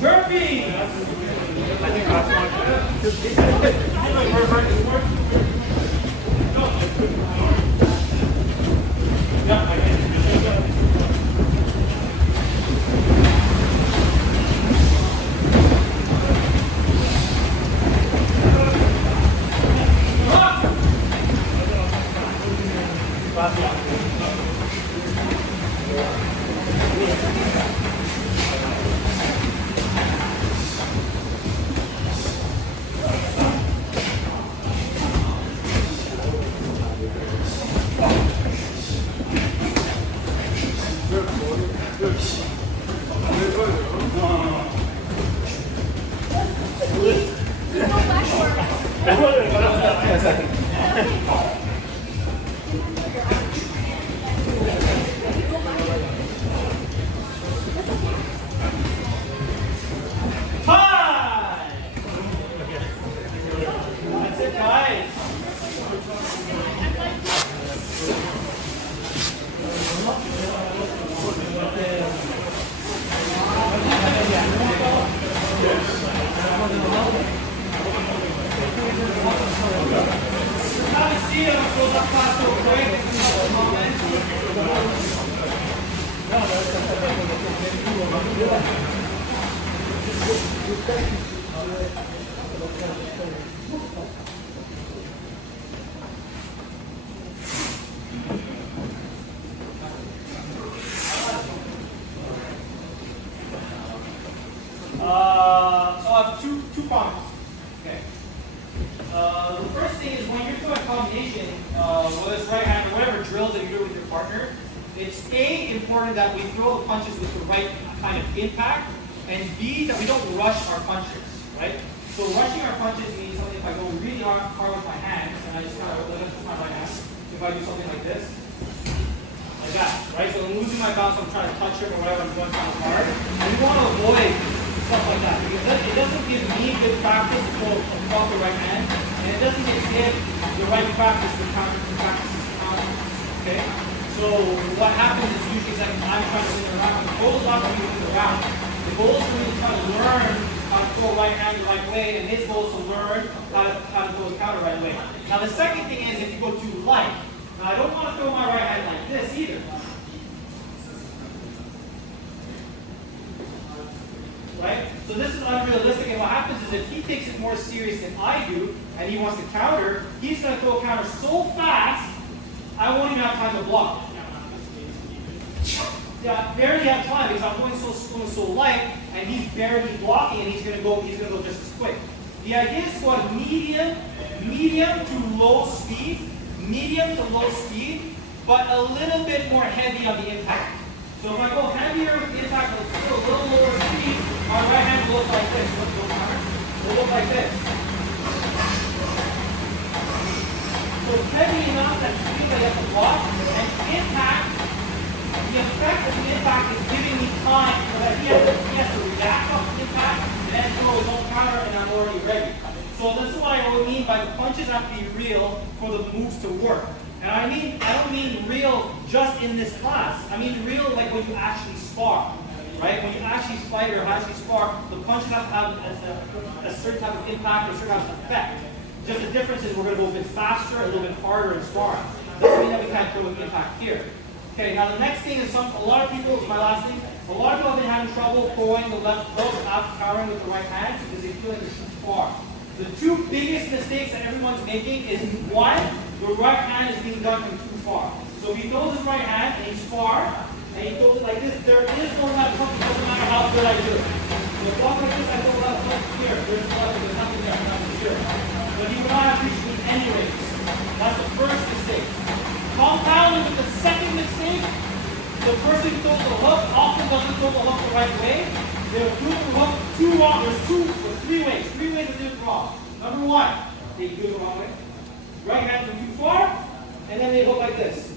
Burpee! I think last one. Hi! That's it, guys. Have a seat. I'm going to close up class real quick. So I have two problems. Okay. The first thing is when you're doing a combination, whether it's right hand or whatever drills that you do with your partner, it's A, important that we throw the punches with the right kind of impact, and B, that we don't rush our punches, right? So rushing our punches means something if I go really hard with my hands, and I just kind of lift my right hand, if I do something like this, like that, right? So I'm losing my balance, I'm trying to touch it or whatever, I'm going kind of hard. And we want to avoid stuff like that, because it doesn't give me good practice to go across the right hand, and it doesn't give the right practice to practice this counter, okay? So what happens is usually like I'm trying to win the round. The goal is not to win the round. The goal is for me to try to learn how to throw right hand the right way, and his goal is to learn how to throw his counter the right way. Now the second thing is if you go too light. Now I don't want to throw my right hand like this either. Right? So this is unrealistic, and what happens is if he takes it more serious than I do, and he wants to counter, he's going to throw a counter so fast, I won't even have time to block. Yeah, I barely have time because I'm going so light, and he's barely blocking, and he's gonna go just as quick. The idea is for medium to low speed, but a little bit more heavy on the impact. So if I go heavier with the impact, but still a little lower speed, my right hand will look like this. Will look like this. So it's heavy enough that you feel like you have to block, and impact. The effect of the impact is giving me time so that he has to react off the impact and then throw his own counter and I'm already ready. So this is what I really mean by the punches have to be real for the moves to work. And I don't mean real just in this class. I mean real like when you actually spar. Right? When you actually fight or actually spar, the punches have to have a certain type of impact or a certain type of effect. Just the difference is we're going to go a bit faster, a little bit harder in sparring. Doesn't mean that we can't throw an impact here. Okay, now the next thing is a lot of people, my last thing, a lot of people have been having trouble throwing the left hook after countering with the right hand because they feel like it's too far. The two biggest mistakes that everyone's making is one, the right hand is being done from too far. So if he throws his right hand and he's far, and he throws it like this, there is no left hook, it doesn't matter how good I do it. So if block like this, I throw left hook here, there's nothing there, nothing here. But he will not have reached me anyways. That's the first mistake. Compounded with the second mistake, the person who throws the hook often doesn't throw the hook the right way. They're doing the hook too wrong. There's three ways to do it wrong. Number one, they do it the wrong way. Right hand from too far, and then they hook like this.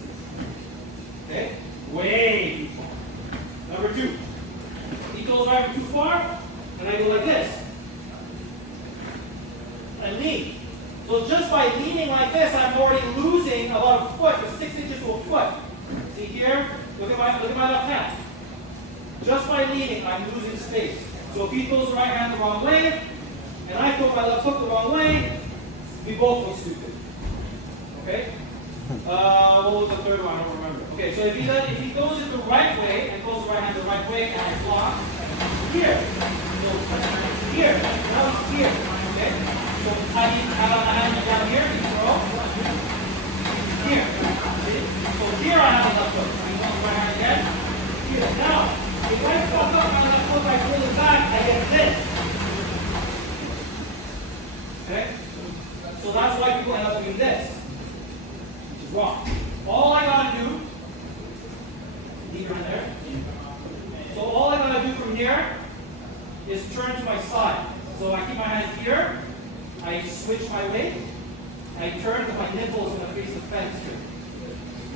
Okay? Way too far. Number two, he throws right from too far, and I go like this. And lean. So just by leaning like this, I'm already losing about a foot or 6 inches to a foot. See here? Look at my left hand. Just by leaning, I'm losing space. So if he throws the right hand the wrong way, and I throw my left foot the wrong way, we both look stupid. Okay? What was the third one? I don't remember. Okay, so if he throws it the right way and throws the right hand the right way and I block here. So here. Now it's here. Okay? So I have a hand down here to throw. Here. See? So here I have a left foot. I throw the right hand again. Here. Now, if I fuck up my left foot by pulling back, I get this. Okay? So that's why people end up doing this. Which is wrong. All I gotta do, leave your hand there. So all I gotta do from here is turn to my side. So I keep my hand here, I switch my weight, I turn to my nipples and I face the fence here.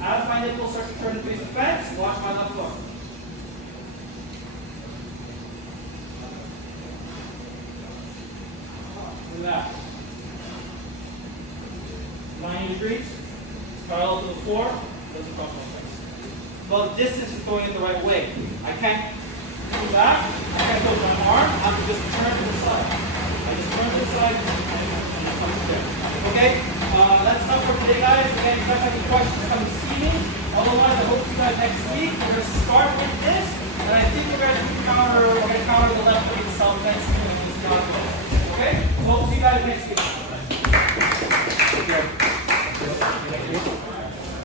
As my nipples start to turn to face the fence, watch my left foot. Look at that. 90 degrees, parallel to the floor, doesn't cross my face. Well, the distance is going it the right way. I can't go back, I can't go to my arm, I have to just turn to the side. I just turn to the side and it comes there. Okay? That's enough for today, guys. Again, if you guys have any questions, come and see me. Otherwise, I hope to see you guys next week. We're going to start with this, and I think we're going to counter the left leg self-defense. Okay? So, we'll see you guys next week.